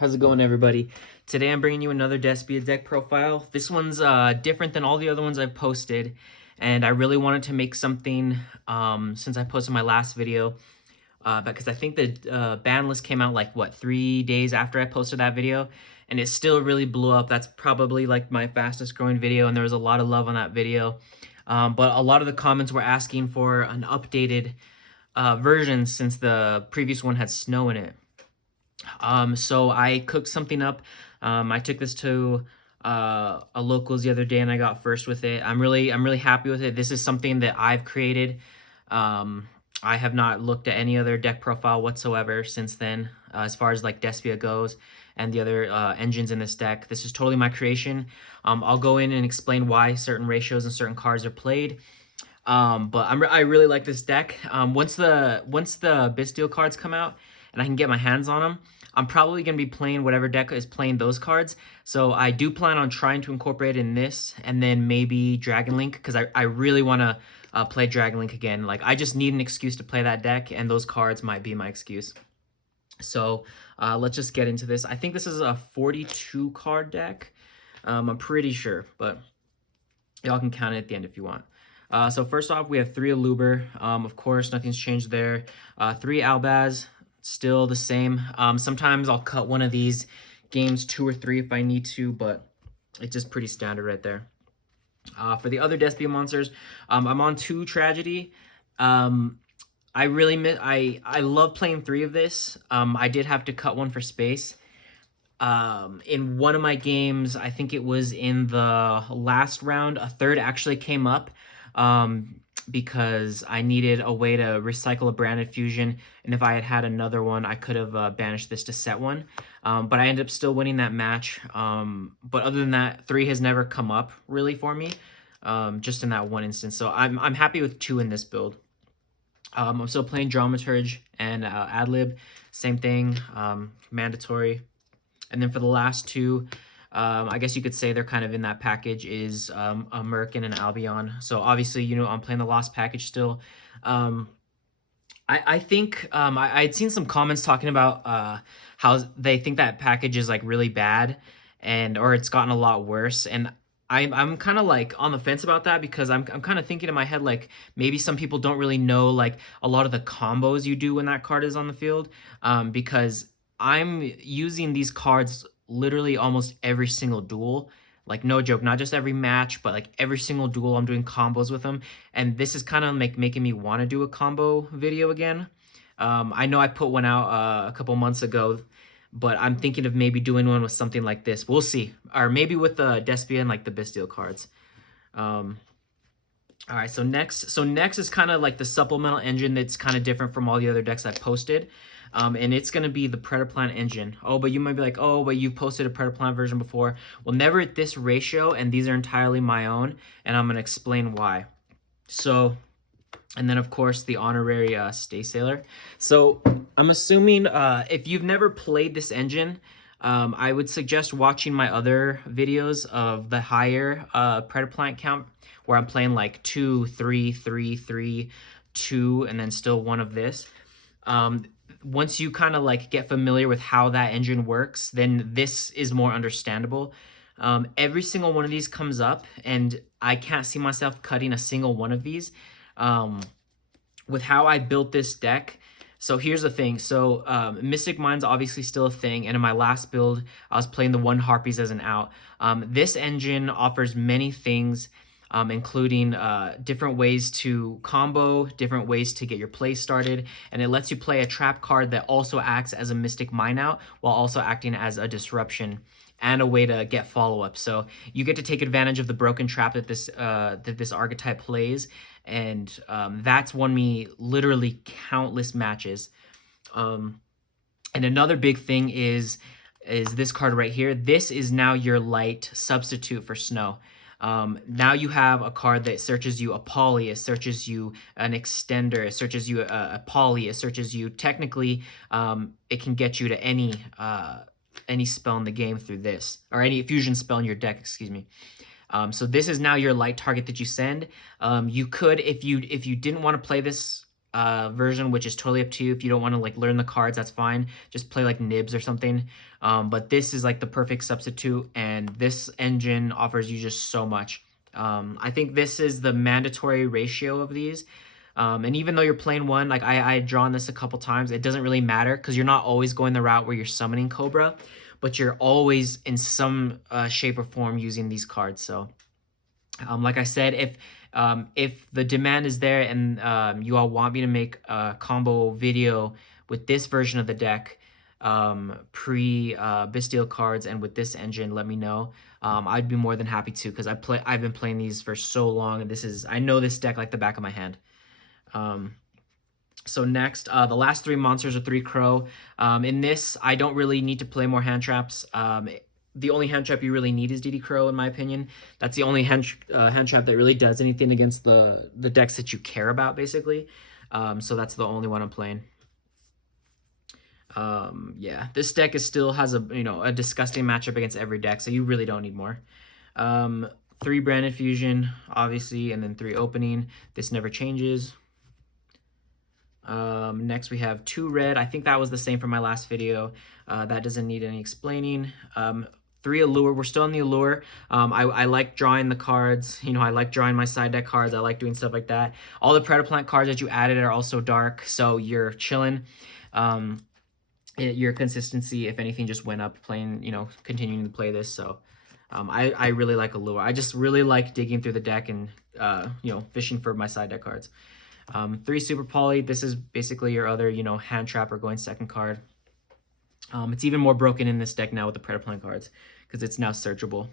How's it going, everybody? Today I'm bringing you another Despia deck profile. This one's different than all the other ones I've posted, and I really wanted to make something since I posted my last video, because I think the Banlist came out like, what, 3 days after I posted that video, and it still really blew up. That's probably like my fastest growing video, and there was a lot of love on that video. But a lot of the comments were asking for an updated version since the previous one had snow in it. So I cooked something up. I took this to a locals the other day and I got first with it. I'm really happy with it. This is something that I've created. I have not looked at any other deck profile whatsoever since then, as far as like Despia goes and the other engines in this deck. This is totally my creation. I'll go in and explain why certain ratios and certain cards are played. But I really like this deck. Once the Bestial cards come out and I can get my hands on them, I'm probably going to be playing whatever deck is playing those cards. So I do plan on trying to incorporate in this and then maybe Dragon Link, because I really want to play Dragon Link again. Like, I just need an excuse to play that deck, and those cards might be my excuse. So let's just get into this. I think this is a 42 card deck. I'm pretty sure, but y'all can count it at the end if you want. So first off, we have 3 Aluber. Of course, nothing's changed there. 3 Albaz, still the same. Sometimes I'll cut one of these games 2 or 3 if I need to, but it's just pretty standard right there. For the other Despia monsters, I'm on 2 Tragedy. I love playing 3 of this. I did have to cut one for space. In one of my games, I think it was in the last round, a 3rd actually came up because I needed a way to recycle a branded fusion, and if I had had another one, I could have banished this to set one. But I ended up still winning that match. But other than that, 3 has never come up really for me, just in that one instance. So I'm happy with 2 in this build. I'm still playing Dramaturge and Adlib, same thing, mandatory. And then for the last 2, I guess you could say they're kind of in that package, is American and Albion. So obviously, you know, I'm playing the Lost package still. I think I'd seen some comments talking about how they think that package is like really bad, or it's gotten a lot worse. And I'm kind of like on the fence about that, because I'm kind of thinking in my head, like, maybe some people don't really know like a lot of the combos you do when that card is on the field, because I'm using these cards literally almost every single duel. Like, no joke, not just every match, but like every single duel I'm doing combos with them. And this is kind of like making me want to do a combo video again. I know I put one out a couple months ago, but I'm thinking of maybe doing one with something like this. We'll see. Or maybe with the Despia and like the Bestial cards. All right, so next is kind of like the supplemental engine that's kind of different from all the other decks I've posted. And it's going to be the Predaplant engine. Oh, but you might be like, oh, but you've posted a Predaplant version before. Well, never at this ratio, and these are entirely my own, and I'm going to explain why. So, and then, of course, the honorary Stay Sailor. So, I'm assuming if you've never played this engine, I would suggest watching my other videos of the higher Predaplant count, where I'm playing like 2, 3, 3, 3, 2, and then still one of this. Once you kind of like get familiar with how that engine works, then this is more understandable. Every single one of these comes up, and I can't see myself cutting a single one of these. With how I built this deck, so here's the thing. So Mystic Mind's obviously still a thing, and in my last build, I was playing the 1 Harpies as an out. This engine offers many things, including different ways to combo, different ways to get your play started, and it lets you play a trap card that also acts as a Mystic Mind out, while also acting as a disruption and a way to get follow-up. So you get to take advantage of the broken trap that this archetype plays, and that's won me literally countless matches. And another big thing is this card right here. This is now your light substitute for Snow. Now you have a card that searches you a poly, it searches you an extender, it searches you a poly, it searches you technically, it can get you to any spell in the game through this, or any fusion spell in your deck, excuse me. So this is now your light target that you send. You could, if you didn't want to play this version, which is totally up to you. If you don't want to like learn the cards, that's fine. Just play like nibs or something. But this is like the perfect substitute, and this engine offers you just so much. I think this is the mandatory ratio of these. And even though you're playing one, like I had drawn this a couple times, it doesn't really matter because you're not always going the route where you're summoning Cobra, but you're always in some shape or form using these cards. So like I said, if the demand is there and you all want me to make a combo video with this version of the deck, pre Bestial cards and with this engine, let me know. I'd be more than happy to, because I've been playing these for so long, and I know this deck like the back of my hand. So next, the last three monsters are 3 Crow. In this, I don't really need to play more hand traps. The only hand trap you really need is DD Crow, in my opinion. That's the only hand trap that really does anything against the decks that you care about, basically. So that's the only one I'm playing. Yeah, this deck still has a disgusting matchup against every deck, so you really don't need more. 3 Branded Fusion, obviously, and then 3 Opening. This never changes. Next we have 2 red. I think that was the same from my last video. That doesn't need any explaining. 3 allure. We're still in the allure. I like drawing the cards. I like drawing my side deck cards. I like doing stuff like that. All the Predaplant cards that you added are also dark, so you're chilling. Your consistency, if anything, just went up playing, continuing to play this. So I really like allure. I just really like digging through the deck and fishing for my side deck cards. 3 Super Poly. This is basically your other, hand trap or going second card. It's even more broken in this deck now with the Predaplant cards because it's now searchable.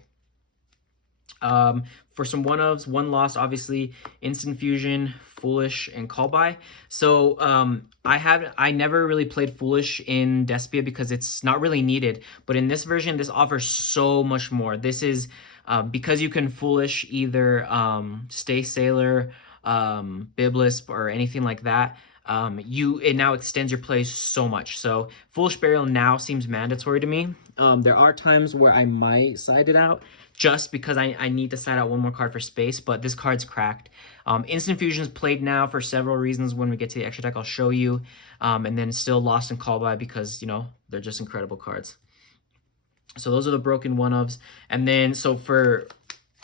For some 1-ofs, 1 lost, obviously, Instant Fusion, Foolish, and Call By. So I never really played Foolish in Despia because it's not really needed. But in this version, this offers so much more. This is because you can Foolish either Stay Sailor, Biblisp, or anything like that. It now extends your plays so much. So Foolish Burial now seems mandatory to me. There are times where I might side it out just because I need to side out 1 more card for space, but this card's cracked. Instant Fusion is played now for several reasons. When we get to the extra deck, I'll show you. And then still lost in Call By because, they're just incredible cards. So those are the broken 1-ofs. And then, so for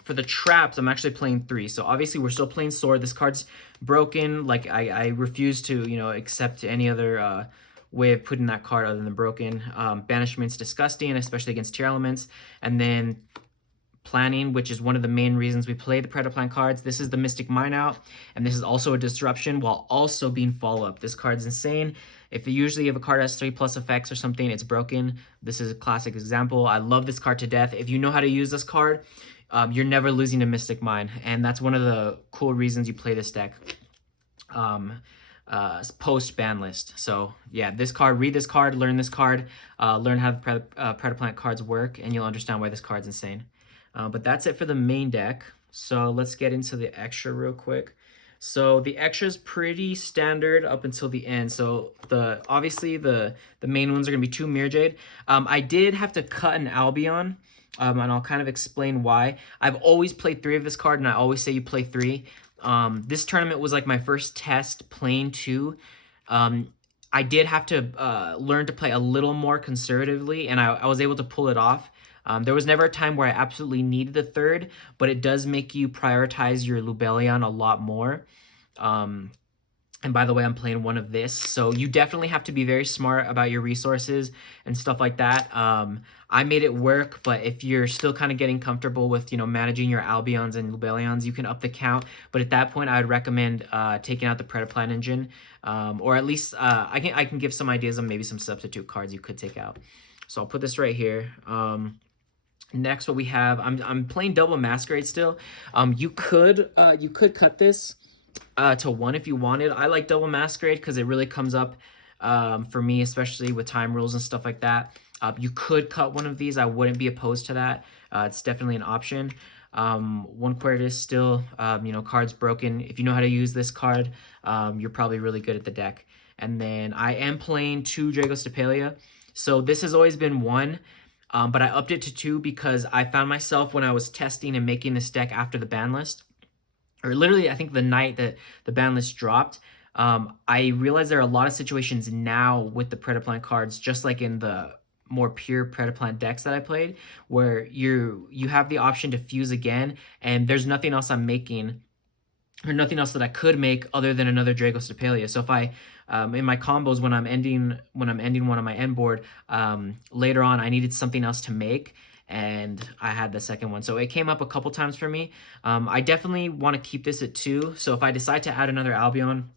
the traps, I'm actually playing 3. So obviously we're still playing Sword. This card's broken. Like I refuse to, accept any other way of putting that card other than broken. Banishment's disgusting, especially against tier elements. And then Planning, which is one of the main reasons we play the Predaplant cards. This is the Mystic Mine out, and this is also a disruption while also being follow-up. This card's insane. If usually if a card has 3+ effects or something, it's broken. This is a classic example. I love this card to death. If you know how to use this card, you're never losing to Mystic Mine, and that's one of the cool reasons you play this deck. Post Banlist. So yeah, this card, read this card, learn this card, learn how the Predaplant cards work, and you'll understand why this card's insane. But that's it for the main deck. So let's get into the extra real quick. So the extra is pretty standard up until the end. So obviously the main ones are gonna be 2 Mirror Jade. I did have to cut an Albion, and I'll kind of explain why. I've always played 3 of this card, and I always say you play 3. This tournament was like my first test playing 2. I did have to learn to play a little more conservatively, and I was able to pull it off. There was never a time where I absolutely needed a 3rd, but it does make you prioritize your Lubellion a lot more. And by the way, I'm playing 1 of this, so you definitely have to be very smart about your resources and stuff like that. I made it work, but if you're still kind of getting comfortable with, managing your Albions and Lubellions, you can up the count. But at that point, I would recommend taking out the Predaplant engine, or at least I can give some ideas on maybe some substitute cards you could take out. So I'll put this right here. Next, what we have, I'm playing Double Masquerade still. You could cut this to 1 if you wanted. I like Double Masquerade because it really comes up for me, especially with time rules and stuff like that. You could cut 1 of these. I wouldn't be opposed to that. It's definitely an option. 1 Quietus still, cards broken. If you know how to use this card, you're probably really good at the deck. And then I am playing 2 Dragostapelia. So this has always been 1. But I upped it to 2 because I found myself when I was testing and making this deck after the ban list, or literally I think the night that the ban list dropped, I realize there are a lot of situations now with the Predaplant cards, just like in the more pure Predaplant decks that I played, where you have the option to fuse again, and there's nothing else I'm making or nothing else that I could make other than another Dragos Depalia. So if I in my combos when I'm ending one on my end board, later on I needed something else to make, and I had the second one. So it came up a couple times for me. I definitely want to keep this at 2. So if I decide to add another Albion,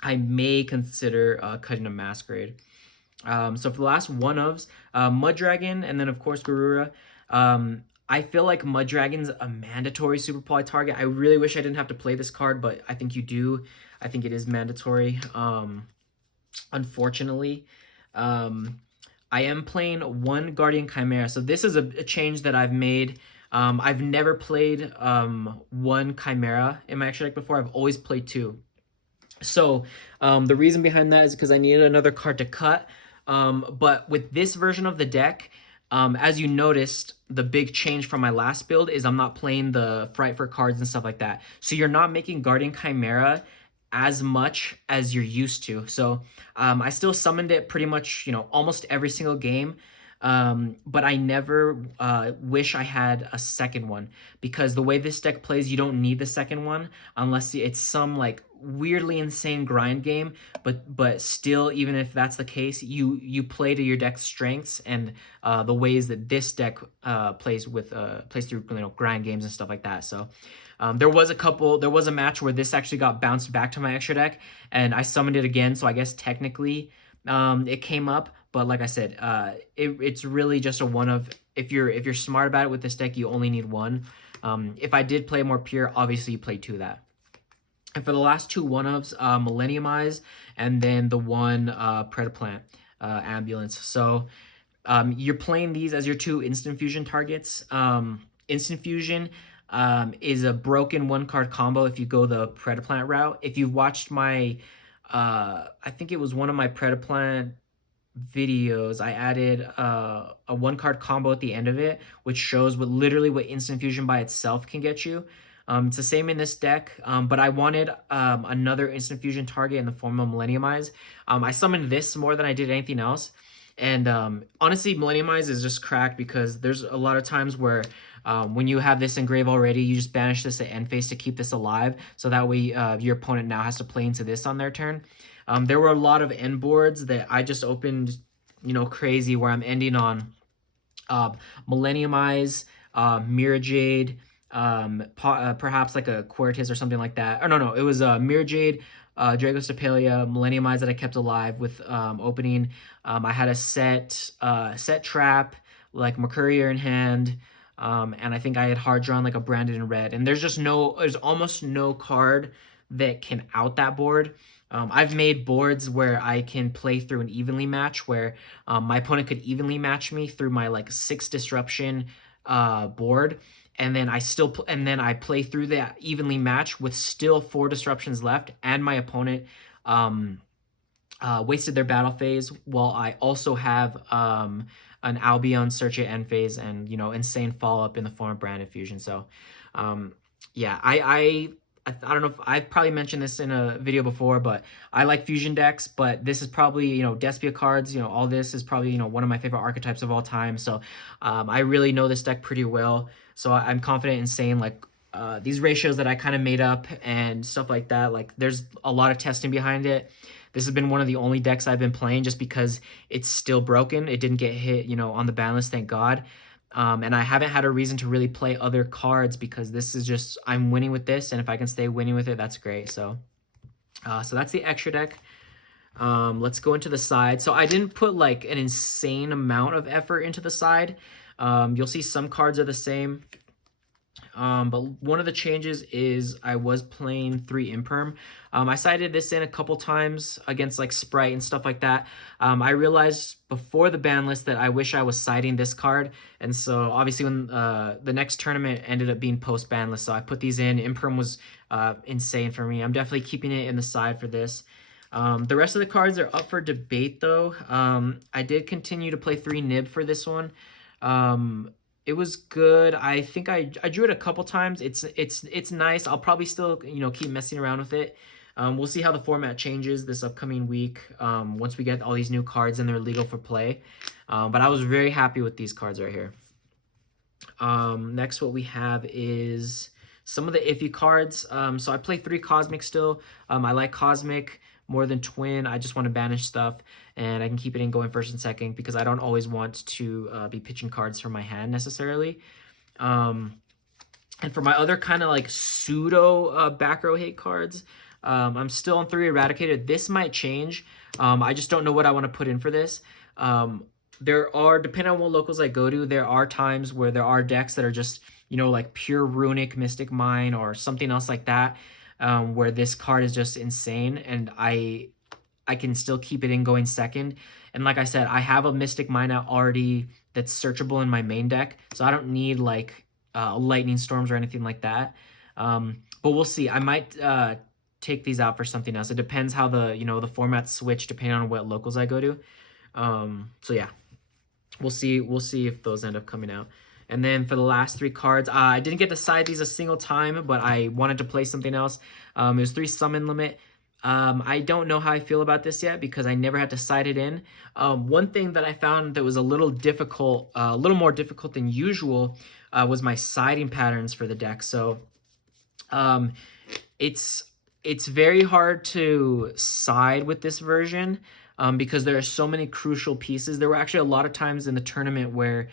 I may consider cutting a Masquerade. So for the last one ofs, Mud Dragon, and then of course Garura. I feel like Mud Dragon's a mandatory Super Poly target. I really wish I didn't have to play this card, but I think you do. I think it is mandatory. Unfortunately, I am playing one Guardian Chimera. So this is a change that I've made. I've never played one Chimera in my extra deck before. I've always played 2. So the reason behind that is because I needed another card to cut. But with this version of the deck, as you noticed, the big change from my last build is I'm not playing the Fright for cards and stuff like that. So you're not making Guardian Chimera as much as you're used to. So I still summoned it pretty much, almost every single game. But I never wish I had a second one, because the way this deck plays, you don't need the second one unless it's some like weirdly insane grind game. But still, even if that's the case, you play to your deck's strengths and the ways that this deck plays through grind games and stuff like that. So there was a match where this actually got bounced back to my extra deck, and I summoned it again. So I guess technically it came up, but like I said, it's really just a one of. If you're smart about it with this deck, you only need one. If I did play more pure, obviously you play 2 of that. And for the last 2 one-ofs, Millenniumize, and then the one Predaplant Ambulance. So you're playing these as your 2 instant fusion targets. Instant fusion is a broken 1-card combo if you go the Predaplant route. If you've watched my, I think it was one of my Predaplant videos, I added a 1-card combo at the end of it, which shows what instant fusion by itself can get you. It's the same in this deck, but I wanted another instant fusion target in the form of Millenniumize. I summoned this more than I did anything else. And honestly, Millenniumize is just cracked because there's a lot of times where when you have this engraved already, you just banish this at end phase to keep this alive. So that way your opponent now has to play into this on their turn. There were a lot of end boards that I just opened, crazy, where I'm ending on Millenniumize, Mirror Jade, perhaps like a Quartus or something like that. Or no, it was Mirror Jade, Dragos Depalia, Millenniumize that I kept alive with opening. I had a set trap, like Mercurier in hand, and I think I had hard drawn like a Branded in red. And there's almost no card that can out that board. I've made boards where I can play through an evenly match, where my opponent could evenly match me through my like 6 disruption board, and then I play through that evenly match with still 4 disruptions left, and my opponent wasted their battle phase while I also have an Albion search at end phase and insane follow up in the form of Branded Fusion. So yeah, I don't know if I've probably mentioned this in a video before, but I like fusion decks, but this is probably, Despia cards, all this is probably, one of my favorite archetypes of all time. So I really know this deck pretty well. So I'm confident in saying like these ratios that I kind of made up and stuff like that, like there's a lot of testing behind it. This has been one of the only decks I've been playing just because it's still broken. It didn't get hit, on the ban list, thank God. And I haven't had a reason to really play other cards because this is just, I'm winning with this, and if I can stay winning with it, that's great. So that's the extra deck. Let's go into the side. So I didn't put like an insane amount of effort into the side. You'll see some cards are the same. But one of the changes is I was playing 3 Imperm. I sided this in a couple times against like Sprite and stuff like that. I realized before the ban list that I wish I was siding this card. And so obviously when the next tournament ended up being post ban list, so I put these in. Imperm was insane for me. I'm definitely keeping it in the side for this. The rest of the cards are up for debate though. I did continue to play 3 Nib for this one. It was good. I think I drew it a couple times. It's nice. I'll probably still keep messing around with it. We'll see how the format changes this upcoming week once we get all these new cards and they're legal for play. But I was very happy with these cards right here. Next, what we have is some of the iffy cards. So I play 3 Cosmic still. I like Cosmic more than Twin. I just want to banish stuff, and I can keep it in going first and second because I don't always want to be pitching cards from my hand necessarily. And for my other kind of like pseudo back row hate cards, I'm still on 3 Eradicated. This might change. I just don't know what I want to put in for this. There are, depending on what locals I go to, there are times where there are decks that are just, you know, like pure Runic Mystic Mine or something else like that, where this card is just insane, and I can still keep it in going second. And like I said, I have a Mystic Mine out already that's searchable in my main deck, so I don't need like Lightning Storms or anything like that. But we'll see. I might take these out for something else. It depends how the, you know, the formats switch depending on what locals I go to. So yeah. We'll see if those end up coming out. And then for the last 3 cards, I didn't get to side these a single time, but I wanted to play something else. It was 3 Summon Limit. I don't know how I feel about this yet because I never had to side it in. One thing that I found that was a little difficult, a little more difficult than usual, was my siding patterns for the deck. So it's very hard to side with this version. Because there are so many crucial pieces. There were actually a lot of times in the tournament where,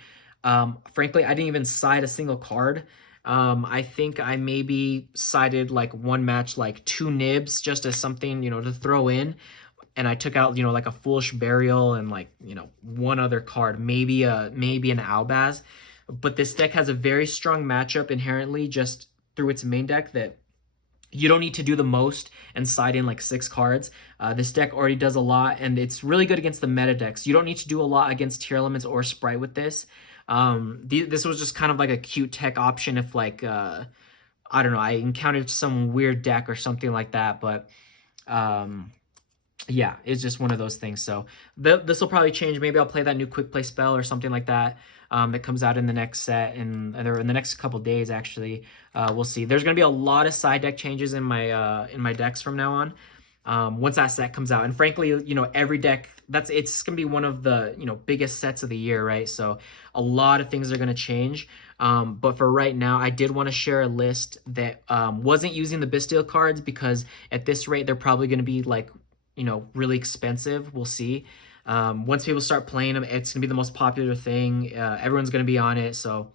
frankly, I didn't even side a single card. I think I maybe sided like one match, like 2 Nibs just as something, you know, to throw in. And I took out, you know, like a Foolish Burial and like, you know, one other card, maybe an Albaz. But this deck has a very strong matchup inherently just through its main deck that you don't need to do the most and side in like 6 cards. This deck already does a lot, and it's really good against the meta decks. You don't need to do a lot against Tier Elements or Sprite with this. This was just kind of like a cute tech option if like, I don't know, I encountered some weird deck or something like that, but yeah, it's just one of those things. So this will probably change. Maybe I'll play that new quick play spell or something like that. That comes out in the next set and or in the next couple days actually. We'll see. There's gonna be a lot of side deck changes in my decks from now on. Once that set comes out, and frankly, you know, every deck it's gonna be one of the, you know, biggest sets of the year, right? So a lot of things are gonna change. But for right now, I did want to share a list that wasn't using the Bastille cards because at this rate they're probably gonna be like, you know, really expensive. We'll see. Once people start playing them, it's gonna be the most popular thing. Everyone's gonna be on it. So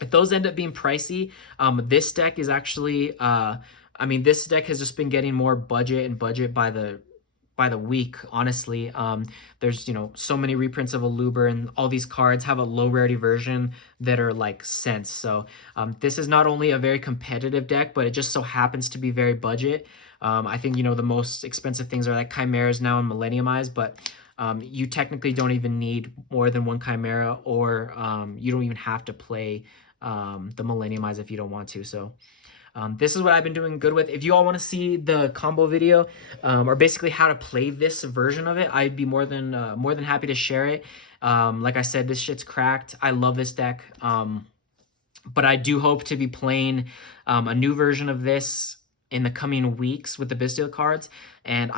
if those end up being pricey, this deck is actually, I mean, this deck has just been getting more budget by the week, honestly. There's, you know, so many reprints of Aluber, and all these cards have a low rarity version that are like cents. So this is not only a very competitive deck, but it just so happens to be very budget. I think, you know, the most expensive things are like Chimeras now and Millenniumized, but you technically don't even need more than 1 Chimera, or you don't even have to play the Millenniumize if you don't want to. So this is what I've been doing good with. If you all want to see the combo video, or basically how to play this version of it, I'd be more than happy to share it. Like I said, this shit's cracked. I love this deck. But I do hope to be playing a new version of this in the coming weeks with the Bastille cards, and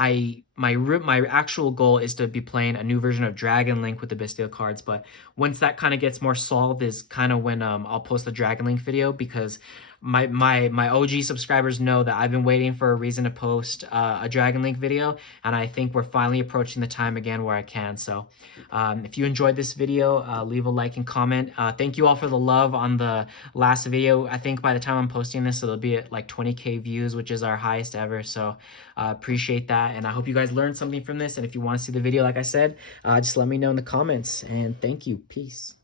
my actual goal is to be playing a new version of Dragon Link with the Bastille cards. But once that kind of gets more solved is kind of when I'll post the Dragon Link video, because my OG subscribers know that I've been waiting for a reason to post a Dragon Link video, and I think we're finally approaching the time again where I can. So if you enjoyed this video, leave a like and comment. Thank you all for the love on the last video. I think by the time I'm posting this, it'll be at like 20K views, which is our highest ever. So appreciate that, and I hope you guys learned something from this. And if you want to see the video, like I said, just let me know in the comments, and thank you. Peace.